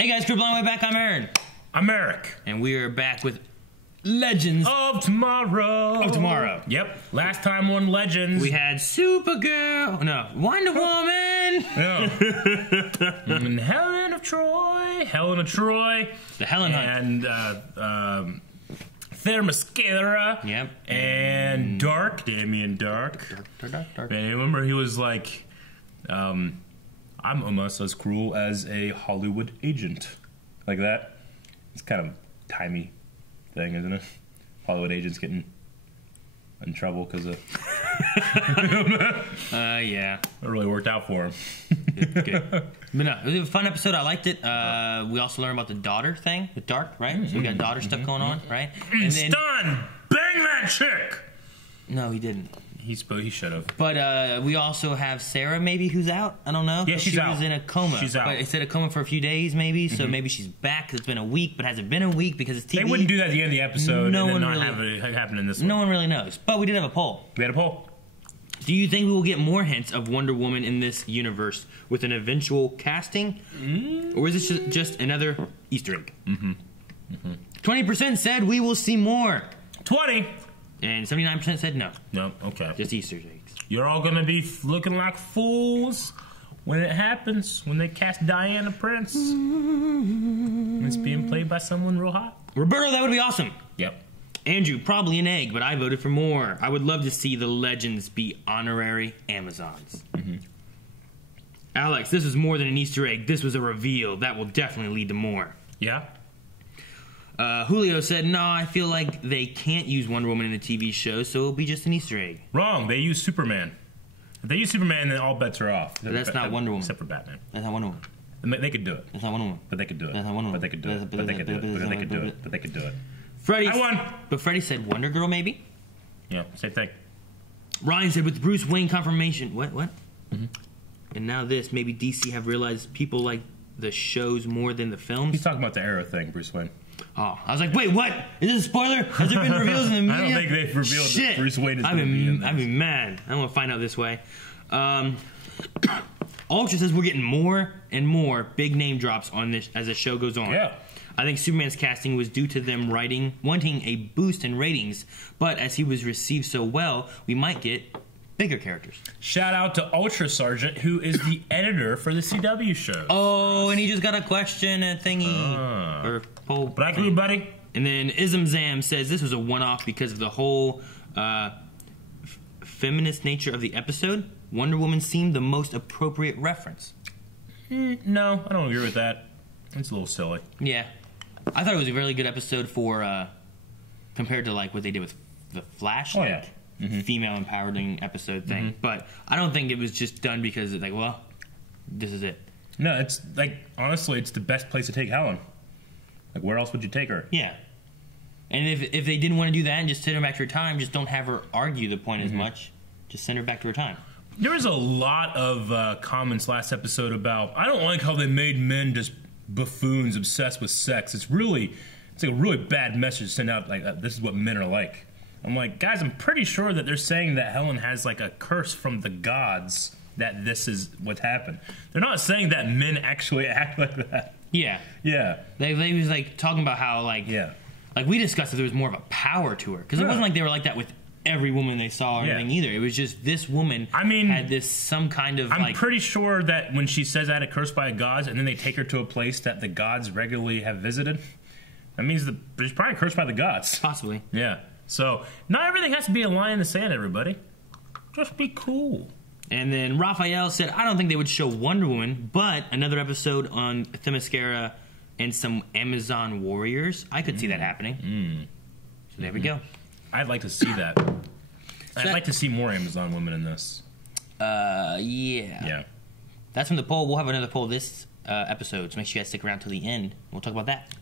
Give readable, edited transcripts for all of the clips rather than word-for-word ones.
Hey guys, Crew Blind Way back. I'm Aaron. I'm Eric. And we are back with Legends of Tomorrow. Yep. Last time on Legends, we had Supergirl. No, Wonder Woman. No. And Helen of Troy. The Helen Hunt. And Themyscira. Yep. And Damian Dark. Dark. And remember, he was like, I'm almost as cruel as a Hollywood agent. Like that. It's kind of a timey thing, isn't it? Hollywood agents getting in trouble because of... yeah. It really worked out for him. Good. But no, it was a fun episode. I liked it. We also learned about the daughter thing with Dark, right? So we got daughter stuff going on, right? And then, Stun! Bang that chick! No, he didn't. He should have. But we also have Sarah, maybe, who's out. I don't know. Yeah, she's out. She was in a coma. She's out. But it said a coma for a few days, maybe. So maybe she's back because it's been a week. But has it been a week because it's TV? They wouldn't do that at the end of the episode No and one then not really, have it happen in this one. No one really knows. But we did have a poll. We had a poll. Do you think we will get more hints of Wonder Woman in this universe with an eventual casting? Or is this just another Easter egg? 20% said we will see more. 20. And 79% said no. No, okay. Just Easter eggs. You're all going to be looking like fools when it happens, when they cast Diana Prince. It's being played by someone real hot. Roberto, that would be awesome. Yep. Andrew, probably an egg, but I voted for more. I would love to see the Legends be honorary Amazons. Alex, this is more than an Easter egg. This was a reveal. That will definitely lead to more. Yeah? Julio said, no, I feel like they can't use Wonder Woman in the TV show, so it'll be just an Easter egg. Wrong. They use Superman. If they use Superman, then all bets are off. But that's not Wonder Woman. Except for Batman. That's not Wonder Woman. They could do it. That's not Wonder Woman. But they could do it. That's not Wonder Woman. But they could do it. But they could do it. But they could do it. But they could do it. Freddie, I won. But Freddie said Wonder Girl, maybe? Yeah, same thing. Ryan said with Bruce Wayne confirmation. What? And now this, maybe DC have realized people like the shows more than the films. He's talking about the Arrow thing, Bruce Wayne. Oh, I was like, wait, what? Is this a spoiler? Has there been reveals in the media? I don't think they've revealed that Bruce Wayne is going to be in this. I've been mad. I want to find out this way. Ultra says we're getting more and more big name drops on this as the show goes on. Yeah. I think Superman's casting was due to them wanting a boost in ratings, but as he was received so well, we might get bigger characters. Shout out to Ultra Sergeant, who is the editor for the CW show. Oh, and he just got a question, a thingy. Or poll. Black Blue, buddy. And then Ism Zam says this was a one-off because of the whole feminist nature of the episode. Wonder Woman seemed the most appropriate reference. No, I don't agree with that. It's a little silly. Yeah. I thought it was a really good episode for, compared to like what they did with The Flash. Oh, yeah. Female empowering episode thing. But I don't think it was just done because it's like, well, this is it. No, it's like, honestly, it's the best place to take Helen. Like, where else would you take her? Yeah. And if they didn't want to do that and just send her back to her time, just don't have her argue the point as much. Just send her back to her time. There was a lot of comments last episode about, I don't like how they made men just buffoons obsessed with sex. It's like a really bad message to send out, like, this is what men are like. I'm like, guys, I'm pretty sure that they're saying that Helen has like a curse from the gods that this is what's happened. They're not saying that men actually act like that. Yeah. Yeah. They was like talking about how like we discussed that there was more of a power to her because it wasn't like they were like that with every woman they saw or anything either. It was just this woman. I mean, had this some kind of. I'm pretty sure that when she says I had a curse by gods, and then they take her to a place that the gods regularly have visited, that means that she's probably cursed by the gods. Possibly. Yeah. So, not everything has to be a line in the sand, everybody. Just be cool. And then Raphael said, I don't think they would show Wonder Woman, but another episode on Themyscira and some Amazon warriors. I could see that happening. So there we go. I'd like to see that. I'd like to see more Amazon women in this. Yeah. Yeah. That's from the poll. We'll have another poll this episode, so make sure you guys stick around till the end. We'll talk about that.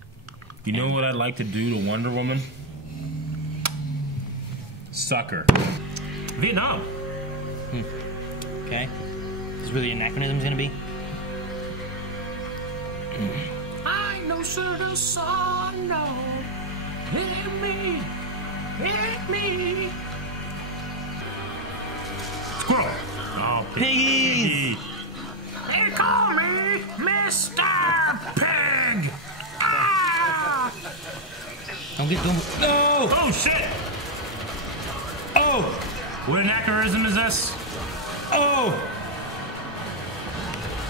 You know what I'd like to do to Wonder Woman? Sucker. Vietnam. Okay. This is where the anachronism is going to be. I know certain son, no. Hit me. Hit me. Squirrel. Oh, piggies. They call me Mr. Pig. Don't get them. No! Oh, shit! Oh! What anachronism is this? Oh!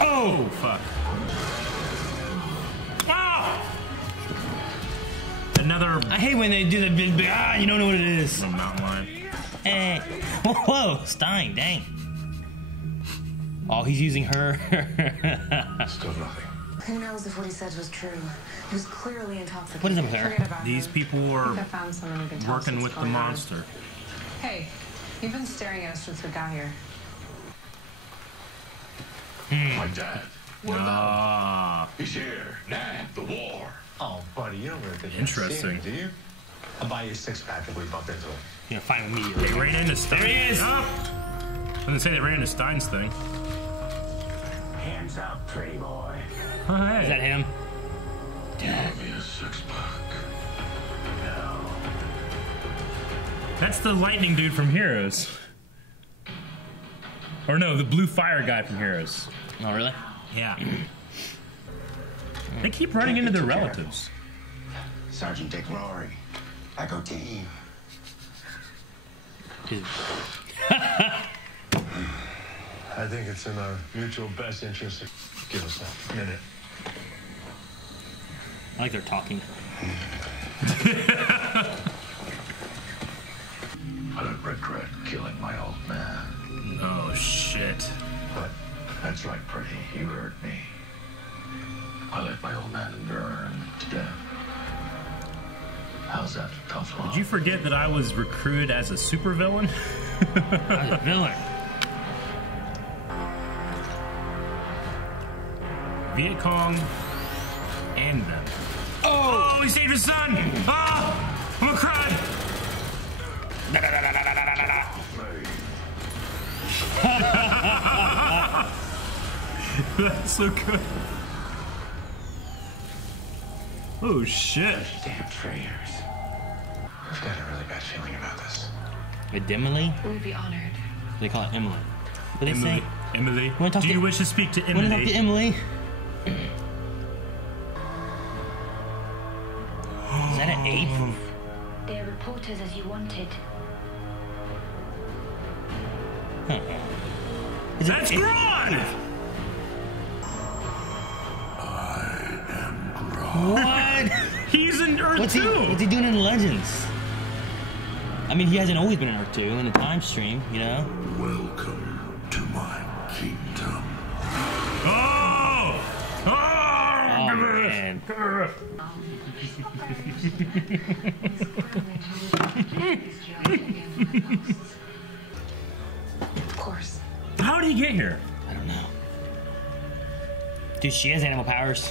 Oh, fuck. Ah! Another I hate when they do the big, you don't know what it is. mountain lion. Hey. Whoa, Stein, dang. Oh, he's using her. Still nothing. Who knows if what he said was true? He was clearly intoxicated. What is up with her? Forget about These him. people I were think I found someone who can tell us working what's with the going on. monster. Hey, you've been staring at us since we got here. My dad. Ah, He's here. Dad, the war. Oh, buddy, you don't really think Interesting. I've seen it, do you? I'll buy you a six-pack if we bump into him. You're gonna find him they immediately. ran into Stein. There he is! Ah! I was gonna say they ran into Stein's thing. Hands up, pretty boy. Oh, hey. Is that him? Give me a six-pack. That's the lightning dude from Heroes. Or no, the blue fire guy from Heroes. Oh, really? Yeah. They keep running into their relatives. Sergeant Dick Rory. Echo team. His- I think it's in our mutual best interest to give us a minute. I like they're talking. I don't regret killing my old man. Oh shit. But that's right, Pretty. You heard me. I let my old man burn to death. How's that for tough love? Did you forget that I was recruited as a supervillain? I was a villain. Viet Cong and them. Oh, he saved his son! Ah! I'm gonna cry! That's so good. Oh shit. Damn traitors. I've got a really bad feeling about this. With Emily? We'd be honored. They call it Emily. What do they Emily. say? Emily. Wanna talk Do to- you wish to speak to Want to talk to Emily? Emily? Is that an ape? They're reporters as you wanted. Is it That's an ape? Grodd! What? He's in Earth What's 2! he doing in Legends? I mean, he hasn't always been in Earth 2 in the time stream, you know? Welcome to my kingdom. Oh! Oh! Oh, man. Of course. How did he get here? I don't know. Dude, she has animal powers.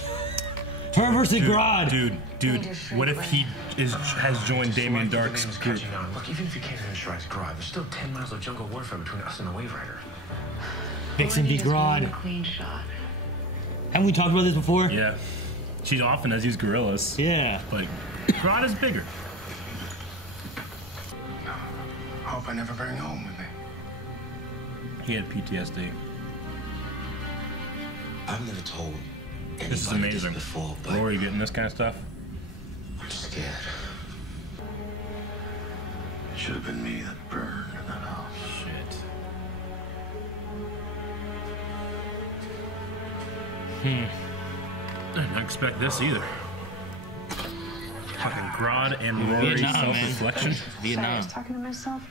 Her versus Grodd. Dude, what if he has joined Damien Dark's group? Catching on. Look, even if you can't finish Rise Grodd, there's still 10 miles of jungle warfare between us and the Wave Rider. Vixen v. Grodd. Queen shot. Haven't we talked about this before? Yeah. She often has used gorillas. Yeah. But Grodd is bigger. I hope I never bring home with me. He had PTSD. I've never told This is anybody amazing. before, but Rory getting this kind of stuff. I'm scared. It should have been me that burned in that house. Shit. I didn't expect this either. Fucking Grodd and Rory Vietnam, man. self-reflection. Sorry, I Vietnam. was talking to myself.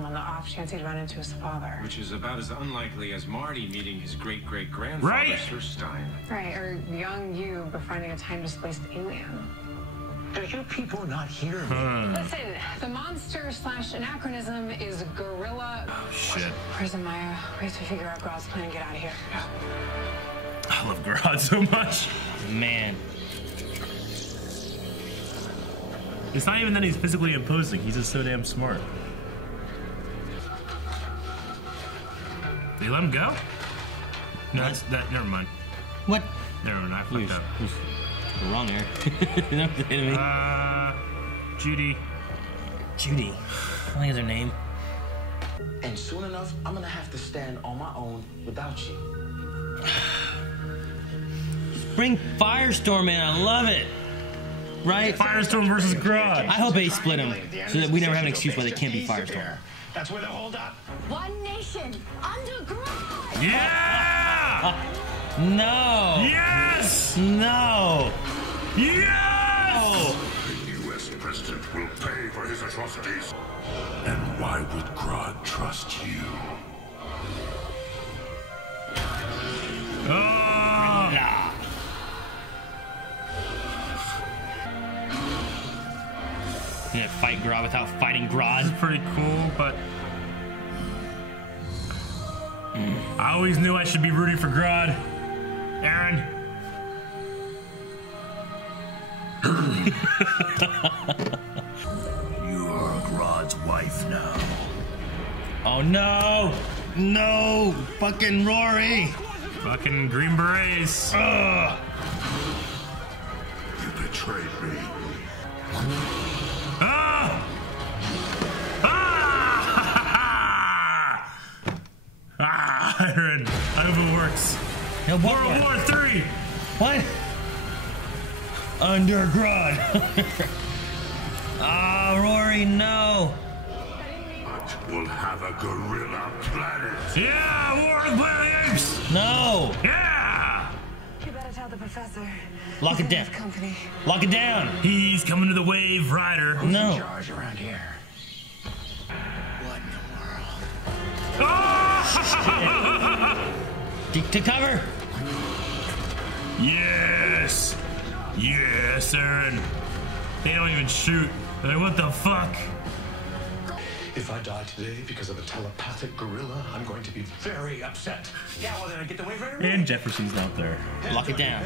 On the off chance he'd run into his father. Which is about as unlikely as Marty meeting his great-great-grandfather, Right. Sir Stein. Right, or young you befriending a time-displaced alien. Do you people not hear me? Listen, the monster / anachronism is gorilla. Oh, shit. Where's Maya? We have to figure out Grodd's plan and get out of here. I love Grodd so much. Man. It's not even that he's physically imposing. He's just so damn smart. They let him go? No, that's that. Never mind. What? Never mind. I You fucked up. You're wrong there. Not the enemy. Judy. Judy. I think is her name. And soon enough, I'm gonna have to stand on my own without you. Bring Firestorm in. I love it. right? Firestorm versus Grodd. I hope they split them so that we never have an excuse why they can't be Firestorm. That's where they'll hold up. One nation under Grodd. Yeah! No. Yes! No. Yes! The U.S. president will pay for his atrocities. And why would Grodd trust you? Nah. Yeah, fight Grodd without fighting Grodd. It's pretty cool, but I always knew I should be rooting for Grodd. Aaron. You are Grodd's wife now. Oh no! No! Fucking Rory! Fucking Green Berets. Ugh. You betrayed me. Ah! Ah! Ah! Aaron, I hope it works. No, World War III. What? Under Grodd. Ah, Rory, no. But we'll have a gorilla planet. Yeah, War of the Planet of the Apes. No. Yeah. You better tell the professor. Lock it down. Company. Lock it down. He's coming to the Wave Rider. No. Charge around here. What in the world? Oh! To cover. Yes. Yes, Aaron. They don't even shoot. They're like, what the fuck? If I die today because of a telepathic gorilla, I'm going to be very upset. Yeah, well then I get the wave right And Jefferson's not there. Lock it down.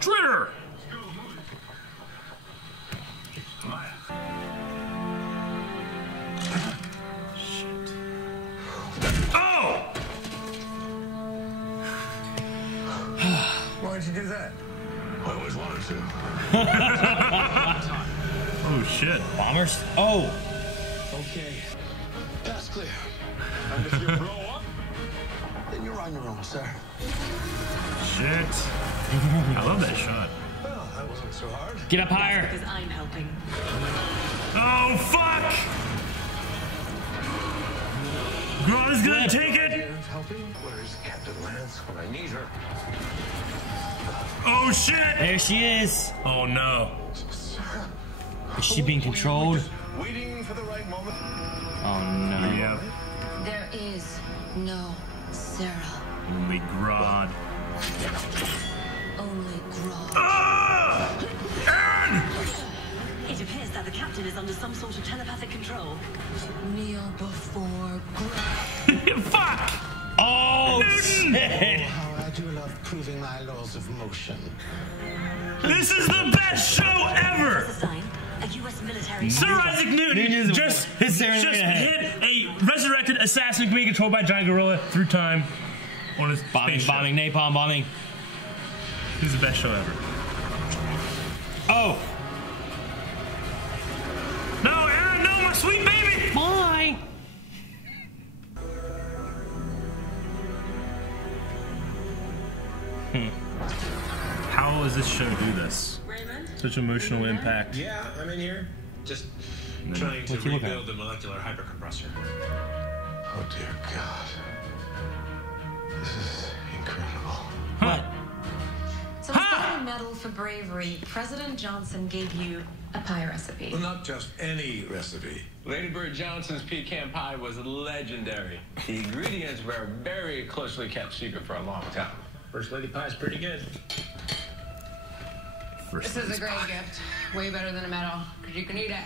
Twitter. Oh! Why'd you do that? I always wanted to. Oh shit. Bombers? Oh. Okay. That's clear. And if you blow up, then you're on your own, sir. Shit. I love that shot. Well, that wasn't so hard. Get up higher. Because I'm helping. Oh fuck! Grodd is gonna take it! Helping? Where's Captain Lance when I need her? Oh shit! There she is. Oh no. Is she being controlled? Waiting for the right moment. Oh no. Yep. There is no Sarah. Only Grodd. Only Grodd. Ah! Aaron! It appears that the captain is under some sort of telepathic control. Kneel before Grodd. Fuck! Oh Newton! shit. How I do love proving my laws of motion. This is the best show ever! Stein, a U.S. military. Sir Isaac Newton just hit a resurrected assassin being controlled by a giant gorilla through time on his Bombing, spaceship. bombing, napalm bombing. This is the best show ever. Oh. No, Aaron, no, my sweet baby! Bye. How does this show do this? Such emotional impact. Yeah, I'm in here. Just trying to rebuild the molecular hypercompressor. Oh dear God. This is incredible. What? So instead of a medal for bravery, President Johnson gave you a pie recipe. Well, not just any recipe. Lady Bird Johnson's pecan pie was legendary. The ingredients were very closely kept secret for a long time. First Lady Pie's pretty good. This is a great gift. Way better than a medal, because you can eat it.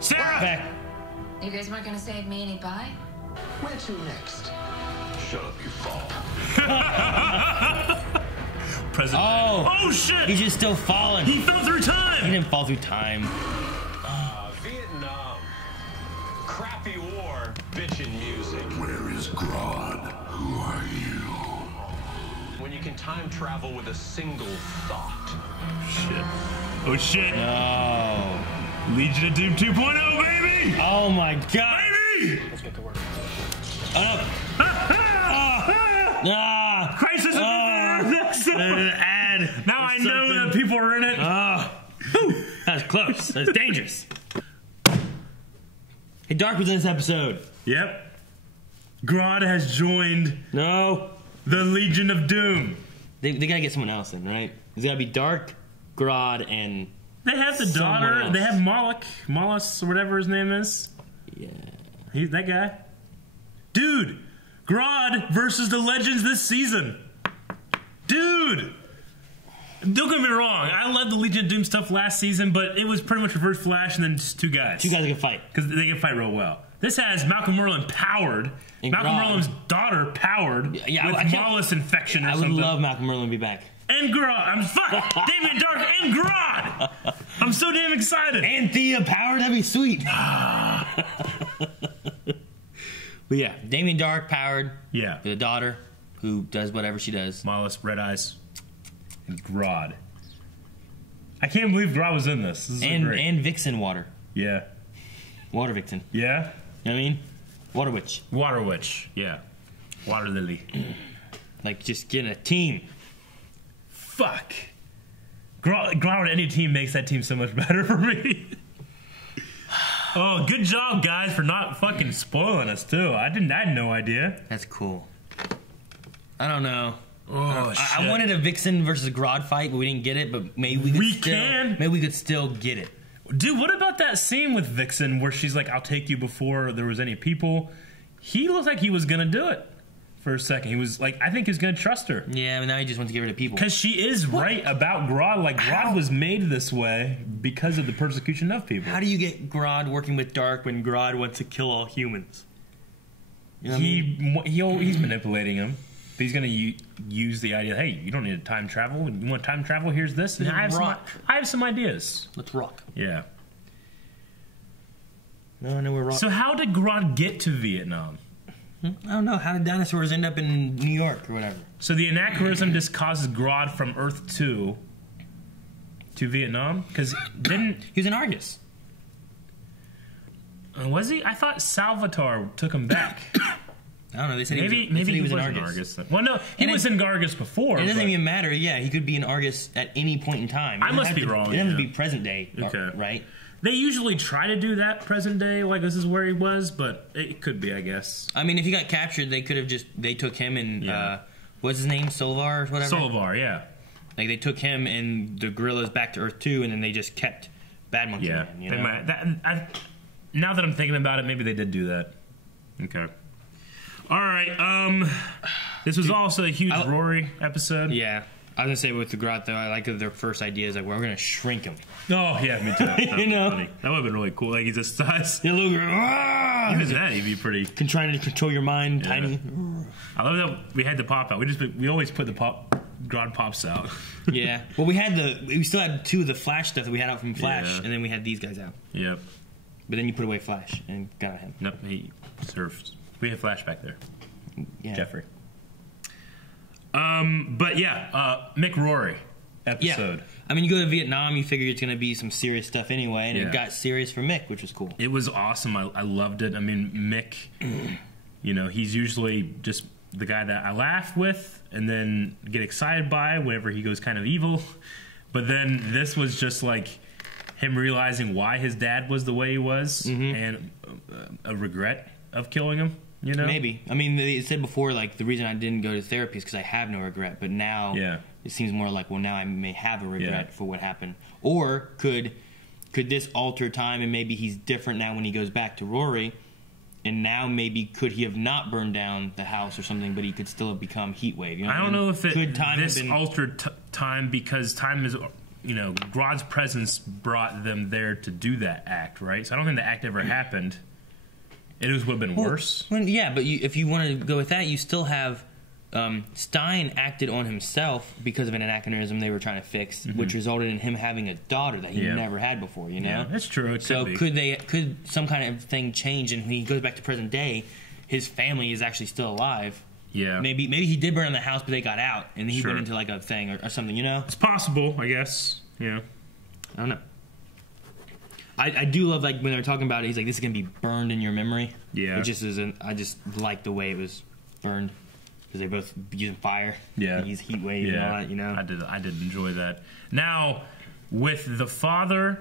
Sarah! Back. You guys weren't gonna save me any pie? Where to next? Shut up, you fall. President. Oh Shit! He's just still falling. He fell through He time! didn't fall through time. Vietnam. Crappy war, bitchin' music. Where is Grodd? Who are you? When you can time travel with a single thought. Shit. Oh shit. Oh. Legion of Doom 2.0, baby! Oh my god. Baby! Let's get to work. Oh no. Ah. Now I know that people are in it. Oh, that was close. That was dangerous. Hey, Dark was in this episode. Yep. Grodd has joined the Legion of Doom. They gotta get someone else in, right? It's gotta be Dark, Grodd, and they have the daughter. else. They have Mollus, or whatever his name is. Yeah. He's that guy. Dude, Grodd versus the Legends this season. Dude! Don't get me wrong, I loved the Legion of Doom stuff last season, but it was pretty much Reverse Flash and then just two guys. Two guys that can fight. Because they can fight real well. This has Malcolm Merlin powered, and Malcolm Grodd. Merlin's daughter powered, with Mollus infection or something. I would love Malcolm Merlin to be back. And Grodd. Damien Dark and Grodd! I'm so damn excited. And Thea powered, that'd be sweet. But yeah, Damien Dark powered. Yeah. The daughter who does whatever she does. Mollus, Red Eyes, and Grodd. I can't believe Grodd was in this. This is great. And Vixen Water. Yeah. Water Vixen. Yeah? You know what I mean? Water Witch. Water Witch, yeah. Water Lily. Like, just getting a team. Fuck. Grodd on any team makes that team so much better for me. Oh, good job, guys, for not fucking spoiling us, too. I had no idea. That's cool. I don't know. Oh, shit. I wanted a Vixen versus Grodd fight, but we didn't get it. But maybe we could still get it. Dude, what about that scene with Vixen where she's like, "I'll take you before there was any people"? He looked like he was gonna do it for a second. He was like, I think he's gonna trust her. Yeah, but now he just wants to get rid of people. Because she is right about Grodd. Like, Grodd was made this way because of the persecution of people. How do you get Grodd working with Dark when Grodd wants to kill all humans? You know what he's manipulating him. But he's going to use the idea, hey, you don't need to time travel. You want time travel? Here's this. And I have some ideas. Let's rock. Yeah. No, I know we're rock. So how did Grodd get to Vietnam? I don't know. How did dinosaurs end up in New York or whatever? So the anachronism just causes Grodd from Earth 2 to Vietnam? Because didn't... He was in Argus. Was he? I thought Salvatore took him back. I don't know. They said maybe he was in Argus. Well, no, he was in Argus before. It doesn't even matter. Yeah, he could be in Argus at any point in time. I must be wrong. It doesn't have to be present day, okay. Right? They usually try to do that present day, like this is where he was, but it could be, I guess. I mean, if he got captured, they could have they took him and what's his name, Solvar or whatever. Solvar, yeah. Like they took him and the gorillas back to Earth 2, and then they just kept Bad Monkey. Yeah, Man, you know? now that I'm thinking about it, maybe they did do that. Okay. All right. This was also a huge Rory episode. Yeah. I was gonna say with the Grodd though, I like that their first idea is like, we're gonna shrink him. Oh yeah, me too. You know, funny. That would have been really cool. Like he's a size. Even that, he'd be pretty. Trying to control your mind, yeah. tiny. I love that we had the pop out. We always put the Grodd pops out. Yeah. Well, we still had two of the Flash stuff that we had out from Flash, and then we had these guys out. Yep. But then you put away Flash and got him. Nope. He surfed. We had Flash back there. Yeah. Jeffrey. But yeah, Mick Rory episode. Yeah. I mean, you go to Vietnam, you figure it's going to be some serious stuff anyway, and yeah. It got serious for Mick, which was cool. It was awesome. I loved it. I mean, Mick, you know, he's usually just the guy that I laugh with and then get excited by whenever he goes kind of evil. But then this was just like him realizing why his dad was the way he was and a regret of killing him. You know? Maybe. I mean, they said before, like, the reason I didn't go to therapy is because I have no regret. But now it seems more like, well, now I may have a regret for what happened. Or could this alter time and maybe he's different now when he goes back to Rory? And now maybe could he have not burned down the house or something, but he could still have become Heatwave? You know I don't know if this altered time because time is... You know, Grodd's presence brought them there to do that act, right? So I don't think the act ever happened. It would have been worse. Well, yeah, but if you want to go with that, you still have Stein acted on himself because of an anachronism they were trying to fix, which resulted in him having a daughter that he never had before. You know, yeah, that's true. Could some kind of thing change, and when he goes back to present day, his family is actually still alive. Yeah, maybe he did burn down the house, but they got out, and he went into like a thing or something. You know, it's possible, I guess. Yeah, I don't know. I do love like when they're talking about it. He's like, "This is gonna be burned in your memory." Yeah, it just isn't. I just like the way it was burned. because they both using fire. Yeah, use heat wave and all that. You know, I did enjoy that. Now, with the father,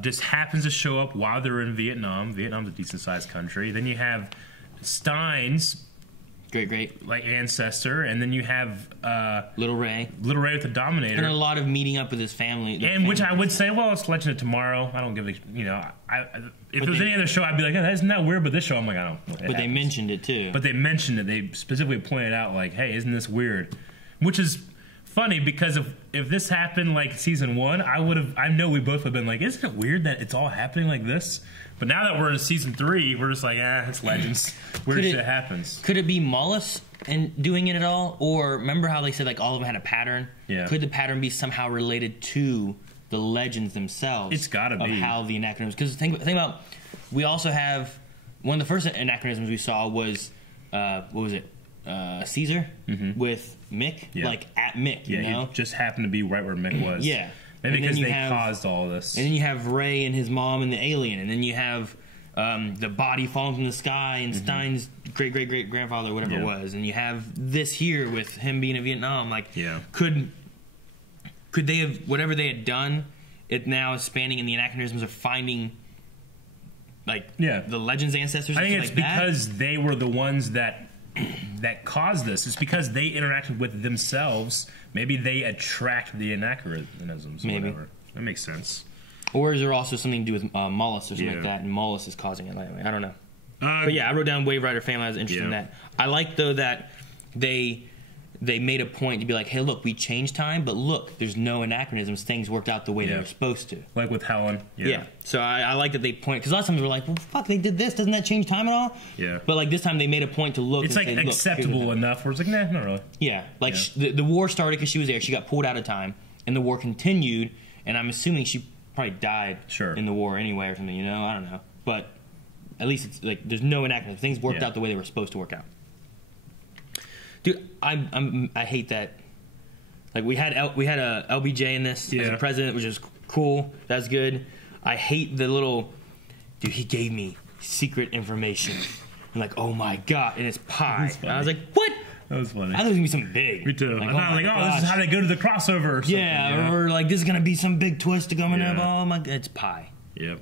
just happens to show up while they're in Vietnam. Vietnam's a decent sized country. Then you have Stein's great like ancestor, and then you have Little Ray with the Dominator, and a lot of meeting up with his family. Which I would say, well, it's Legend of Tomorrow. I don't give a if it was any other show, I'd be like, oh, isn't that weird? But this show, I'm like, I don't. But they mentioned it too. But they mentioned it. They specifically pointed out, like, hey, isn't this weird? Which is funny because if this happened like season 1, I know we both have been like, isn't it weird that it's all happening like this? But now that we're in season 3, we're just like, it's Legends. Weird shit happens. Could it be Mollis and doing it at all? Or remember how they said like all of them had a pattern? Yeah. Could the pattern be somehow related to the Legends themselves? It's gotta of be. how the anachronisms. Because think about, we also have one of the first anachronisms we saw was what was it? Caesar with Mick, like at Mick. You know? He just happened to be right where Mick was. Yeah. Maybe because they caused all this. And then you have Ray and his mom and the alien, and then you have the body falling from the sky and Stein's great grandfather, whatever it was, and you have this here with him being in Vietnam. Like, could they have, whatever they had done, it now is spanning in the anachronisms of finding like the Legends ancestors? I think it's like because they were the ones that caused this. It's because they interacted with themselves. Maybe they attract the anachronisms. Maybe. Whatever. That makes sense. Or is there also something to do with Mollis or something like that, and Mollis is causing it? I don't know. But yeah, I wrote down Wave Rider family. I was interested in that. I like, though, that they made a point to be like, hey, look, we changed time, but look, there's no anachronisms. Things worked out the way they were supposed to. Like with Helen. Yeah. So I like that they point, because a lot of times we're like, well, fuck, they did this. Doesn't that change time at all? Yeah. But like this time they made a point to look. It's and like say, acceptable enough where it's like, nah, not really. Yeah. Like the war started because she was there. She got pulled out of time, and the war continued, and I'm assuming she probably died in the war anyway or something, you know? I don't know. But at least it's like there's no anachronism. Things worked out the way they were supposed to work out. Dude, I hate that. Like we had a LBJ in this as a president, which is cool. That's good. I hate the little dude. He gave me secret information. I'm like, oh my god, and it's pie. And I was like, what? That was funny. I thought it was gonna be something big. Me too. Like, I thought, this is how they go to the crossover. Or something, or like this is gonna be some big twist coming up. Oh my god, it's pie. Yep.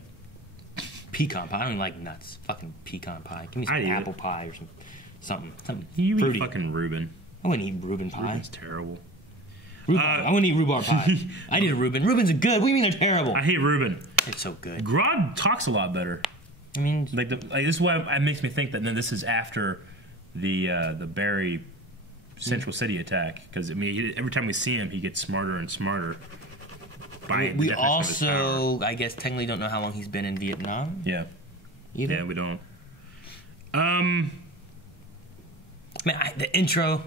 Pecan pie. I don't even like nuts. Fucking pecan pie. Give me some apple pie or something. You fruity. eat fucking Reuben. I wouldn't eat Reuben pie. Reuben's terrible. I wouldn't eat rhubarb pie. I need a Reuben. Reubens are good. What do you mean they're terrible? I hate Reuben. It's so good. Grodd talks a lot better. I mean, like this is why it makes me think that this is after the Barry Central City attack, because I mean every time we see him, he gets smarter and smarter. We also, I guess, technically don't know how long he's been in Vietnam. Yeah. Either. Yeah, we don't. Man, the intro.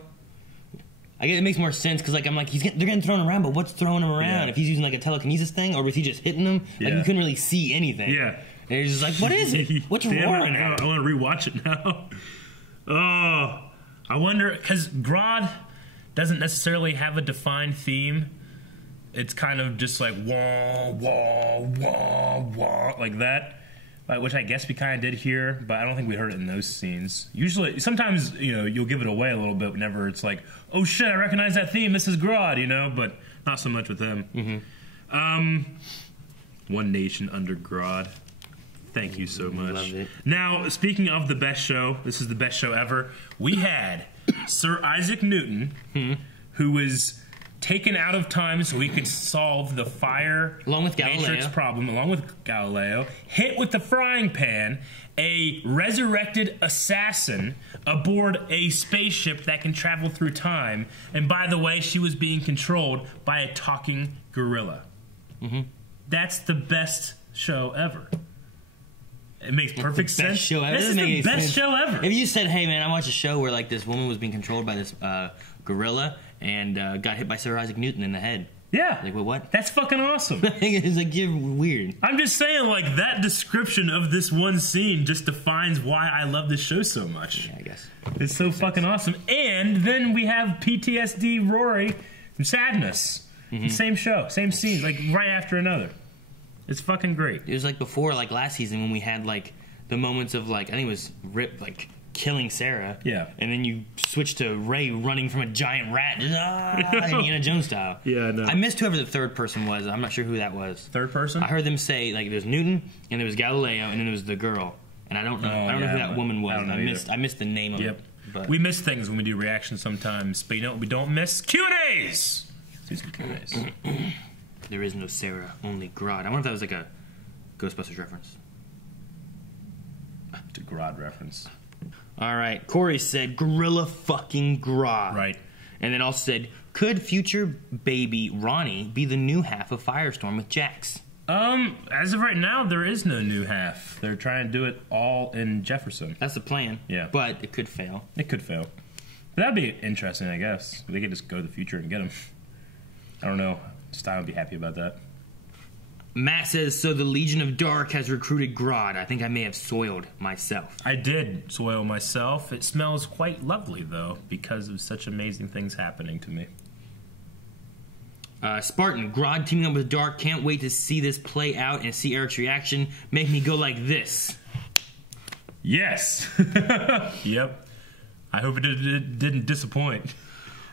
I guess it makes more sense because, like, I'm like, they're getting thrown around, but what's throwing him around? Yeah. If he's using like a telekinesis thing, or was he just hitting them? Like, you couldn't really see anything. Yeah. And he's just like, what is it? What's roaring at? I want to rewatch it now. Oh, I wonder, because Grodd doesn't necessarily have a defined theme. It's kind of just like wah wah wah wah like that. Which I guess we kind of did here, but I don't think we heard it in those scenes. Usually, sometimes, you'll give it away a little bit whenever it's like, oh shit, I recognize that theme, this is Grodd, but not so much with him. One Nation under Grodd. Thank you so much. Loved it. Now, speaking of the best show, this is the best show ever. We had Sir Isaac Newton, who was taken out of time so he could solve the fire matrix problem, along with Galileo, hit with the frying pan, a resurrected assassin aboard a spaceship that can travel through time, and by the way, she was being controlled by a talking gorilla. That's the best show ever. It makes perfect sense. Best show ever. This is the best show ever. If you said, hey man, I watched a show where like this woman was being controlled by this gorilla and got hit by Sir Isaac Newton in the head. Yeah. Like, what? That's fucking awesome. It's like, you're weird. I'm just saying, like, that description of this one scene just defines why I love this show so much. Yeah, I guess. It's so fucking awesome. And then we have PTSD Rory from Sadness. Same show, same scene, like, right after another. It's fucking great. It was like before, like, last season when we had, like, the moments of, like, I think it was Rip, like, killing Sarah. Yeah. And then you switch to Ray running from a giant rat, just, Indiana Jones style. Yeah, no. I missed whoever the third person was. I'm not sure who that was. Third person? I heard them say, like, there's Newton, and there was Galileo, and then there was the girl. And I don't know. I don't know who that woman was. I missed the name of it. But We miss things when we do reactions sometimes, but you know what we don't miss? Q&As! Let's do some Q&As. There is no Sarah, only Grodd. I wonder if that was like a Ghostbusters reference. It's a Grodd reference. All right. Corey said, Gorilla fucking Grodd. Right. And then also said, could future baby Ronnie be the new half of Firestorm with Jax? As of right now, there is no new half. They're trying to do it all in Jefferson. That's the plan. Yeah. But it could fail. It could fail. But that'd be interesting, I guess. They could just go to the future and get him. I don't know. Stein would be happy about that. Matt says, so the Legion of Dark has recruited Grodd. I think I may have soiled myself. I did soil myself. It smells quite lovely, though, because of such amazing things happening to me. Spartan, Grodd teaming up with Dark. Can't wait to see this play out and see Eric's reaction. Make me go like this. Yes. Yep. I hope it didn't disappoint.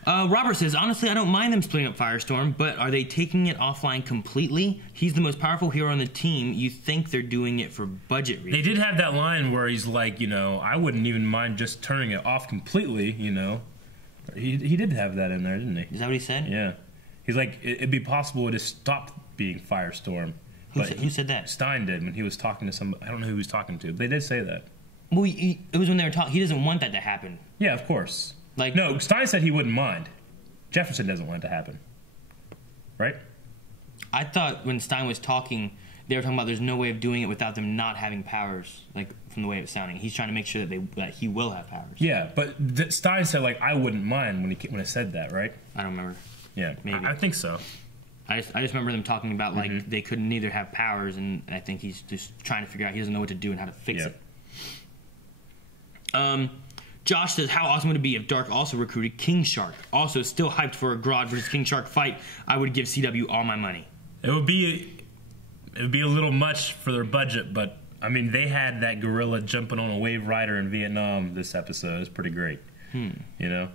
Robert says, honestly, I don't mind them splitting up Firestorm, but are they taking it offline completely? He's the most powerful hero on the team. You think they're doing it for budget reasons. They did have that line where he's like, you know, I wouldn't even mind just turning it off completely, you know. He did have that in there, didn't he? Is that what he said? Yeah. He's like, it'd be possible to stop being Firestorm. Who said that? Stein did when he was talking to somebody. I don't know who he was talking to, but they did say that. Well, it was when they were talking. He doesn't want that to happen. Yeah, of course. Like, no, Stein said he wouldn't mind. Jefferson doesn't want it to happen. Right? I thought when Stein was talking, they were talking about there's no way of doing it without them not having powers, like from the way it was sounding. He's trying to make sure that he will have powers. Yeah, but Stein said, like, I wouldn't mind when he said that, right? I don't remember. Yeah, maybe. I think so. I just remember them talking about, like, they could neither have powers, and I think he's just trying to figure out he doesn't know what to do and how to fix it. Josh says, how awesome would it be if Dark also recruited King Shark? Also, still hyped for a Grodd versus King Shark fight. I would give CW all my money. It would be a little much for their budget, but, I mean, they had that gorilla jumping on a wave rider in Vietnam this episode. It's pretty great. You know?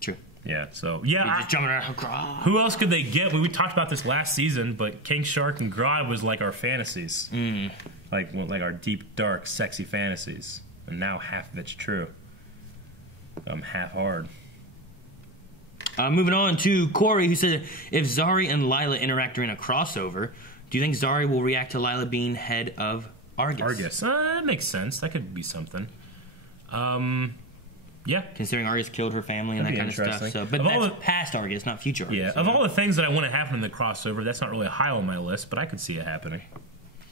True. Yeah, so, yeah. Just jumping around Grodd. Who else could they get? We talked about this last season, but King Shark and Grodd was like our fantasies. Like our deep, dark, sexy fantasies. And now half of it's true. I'm half hard. Moving on to Corey, who said, if Zari and Lila interact during a crossover, do you think Zari will react to Lila being head of Argus? That makes sense. That could be something. Yeah. Considering Argus killed her family and that kind of stuff. So, but that's past Argus, not future Argus. Yeah. Of all the things that I want to happen in the crossover, that's not really high on my list, but I could see it happening.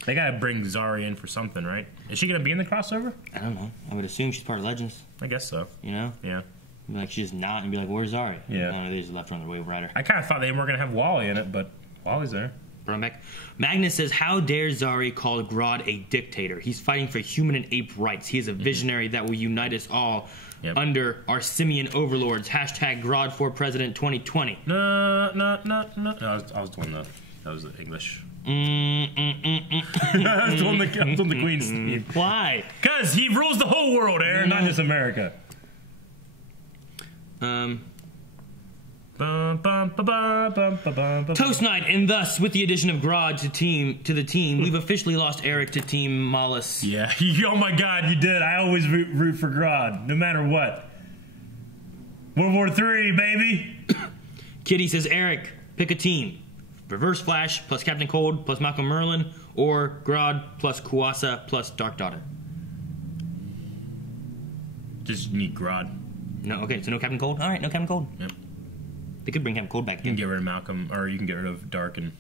They gotta bring Zari in for something, right? Is she gonna be in the crossover? I don't know. I would assume she's part of Legends. I guess so. You know? Yeah. Like, she's just not and be like, where's Zari? Yeah. They just left her on the Wave Rider. I kind of thought they weren't gonna have Wally in it, but Wally's there. Bring him back. Magnus says, how dare Zari call Grodd a dictator? He's fighting for human and ape rights. He is a visionary that will unite us all under our simian overlords. Hashtag Grodd for President 2020. No. I was doing that was the English. I was doing the Queen's theme. Why? Because he rules the whole world, Aaron, not just America. Toast night, and thus, with the addition of Grodd to the team, we've officially lost Eric to Team Mollis. Yeah. Oh my God, you did. I always root for Grodd, no matter what. World War III, baby. Kitty says, Eric, pick a team. Reverse Flash plus Captain Cold plus Malcolm Merlin, or Grodd plus Kuasa plus Dark Daughter. Just need Grodd. No, okay, so no Captain Cold? Alright, no Captain Cold. Yep. They could bring Captain Cold back again. You can get rid of Malcolm, or you can get rid of Dark and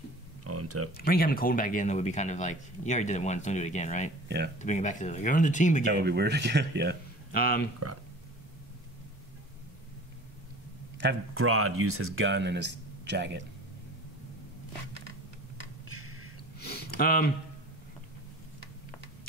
all them too. Bring Captain Cold back in, that would be kind of like, you already did it once, don't do it again, right? Yeah. To bring it back to, you're on the team again. That would be weird again, yeah. Grodd. Have Grodd use his gun and his jacket.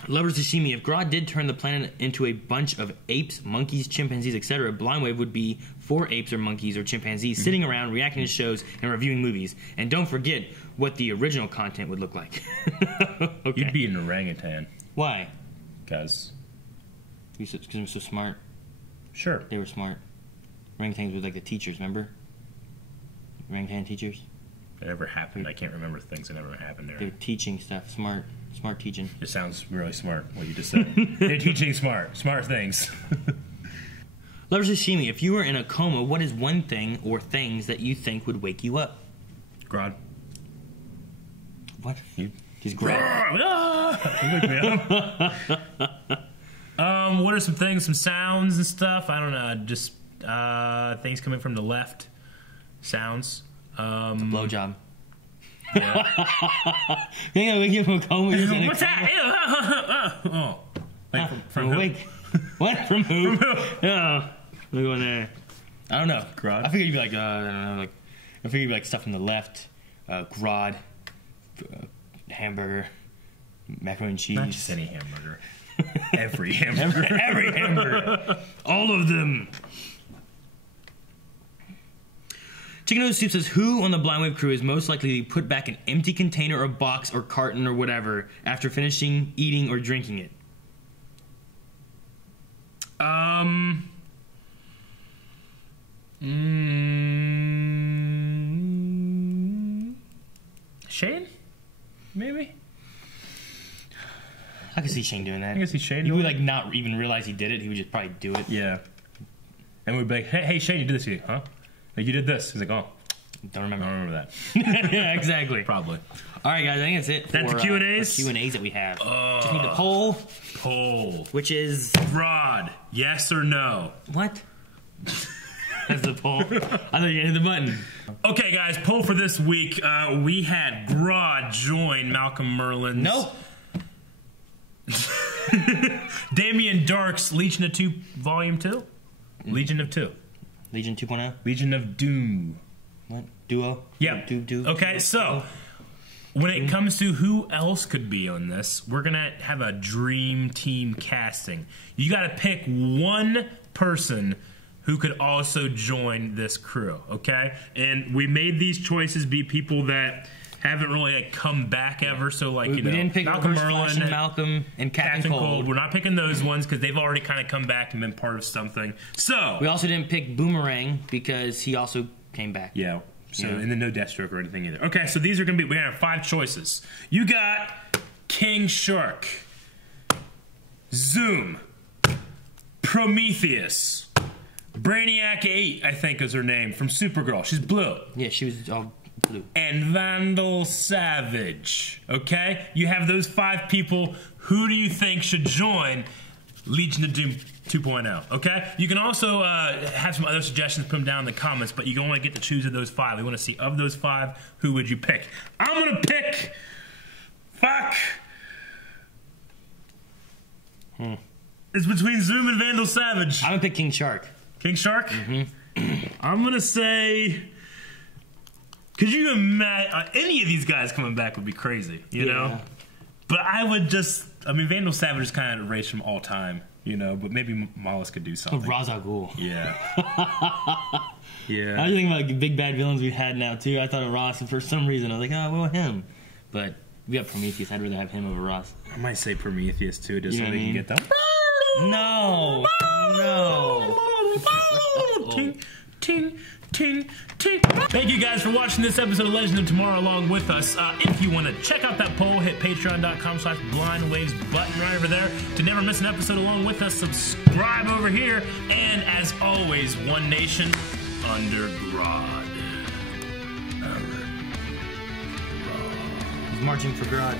Lover Sashimi, if Grodd did turn the planet into a bunch of apes, monkeys, chimpanzees, etc., Blindwave would be 4 apes or monkeys or chimpanzees sitting around reacting to shows and reviewing movies. And don't forget what the original content would look like. Okay. You'd be an orangutan. Why? Because Because they were so smart. Sure. They were smart. Orangutans were like the teachers, remember? Orangutan teachers. It never happened. I can't remember things that never happened there. They were teaching stuff. Smart teaching. It sounds really smart, what you just said. They're teaching smart things. Lover Sashimi, if you were in a coma, what is one thing or things that you think would wake you up? Grodd. What? He's Grodd. Wake me up. What are some things, some sounds and stuff? I don't know. Just things coming from the left. Sounds. It's a blowjob. Yeah. Yeah, wake you up from a coma. What's that? Oh. Like from awake. What? From who? Yeah. We're going there. I don't know. Grodd. I figured you'd be like, I don't know. Like, I figured you'd be like stuff from the left. Grodd. Hamburger. Macaroni and cheese. Not just any hamburger. Every hamburger. Every hamburger. All of them. Chicken Noodle Soup says, who on the Blind Wave crew is most likely to put back an empty container or box or carton or whatever after finishing eating or drinking it? Shane? Maybe? I can see Shane doing that. I can see Shane He doing would it. like not even realize he did it. He would just probably do it. Yeah. And we'd be like, hey Shane, you did this, huh? Like, you did this. He's like, oh. Don't remember that. Yeah, exactly. Probably. All right, guys, I think that's it. That's for the Q&As? Q&As that we have. Just need the poll. Poll. Which is... Grodd. Yes or no? What? That's the poll. I thought you hit the button. Okay, guys, poll for this week. We had Grodd join Malcolm Merlin's... Nope. Damien Dark's Legion of 2 Volume 2? Legion of 2. Legion 2.0? Legion of Doom. What? Duo? Yeah. Do. Okay, so when it comes to who else could be on this, we're going to have a dream team casting. You got to pick one person who could also join this crew, okay? And we made these choices be people that haven't really like come back ever. So like we didn't pick Malcolm Reverse Merlin, Flash and Malcolm and Captain Cold. We're not picking those ones because they've already kind of come back and been part of something. So we also didn't pick Boomerang because he also came back. Yeah. So Yeah. and then no Deathstroke or anything either. Okay, so these are gonna be we're gonna have 5 choices. You got King Shark, Zoom, Prometheus, Brainiac 8, I think is her name, from Supergirl. She's blue. Yeah, she was all blue. And Vandal Savage. Okay? You have those 5 people. Who do you think should join Legion of Doom 2.0? Okay? You can also have some other suggestions, put them down in the comments, but you can only get to choose of those 5. We want to see, of those 5, who would you pick? I'm going to pick... Fuck! It's between Zoom and Vandal Savage. I'm going to pick King Shark. King Shark? Mm-hmm. I'm going to say... Could you imagine... any of these guys coming back would be crazy, you know? But I would just... I mean, Vandal Savage is kind of erased from all time, you know? But maybe Mollis could do something. Ra's al Ghul. Yeah. Yeah. I was thinking about like, the big bad villains we've had now, too. I thought of Ross, and for some reason I was like, oh, well, him. But we got Prometheus. I'd rather have him over Ross. I might say Prometheus, too, just so they can get them. No. No. Ting, ting, ting, ting. Thank you guys for watching this episode of Legend of Tomorrow along with us. If you want to check out that poll, hit patreon.com/blindwaves button right over there to never miss an episode along with us. Subscribe over here. And as always, one nation under Grodd. He's marching for Grodd.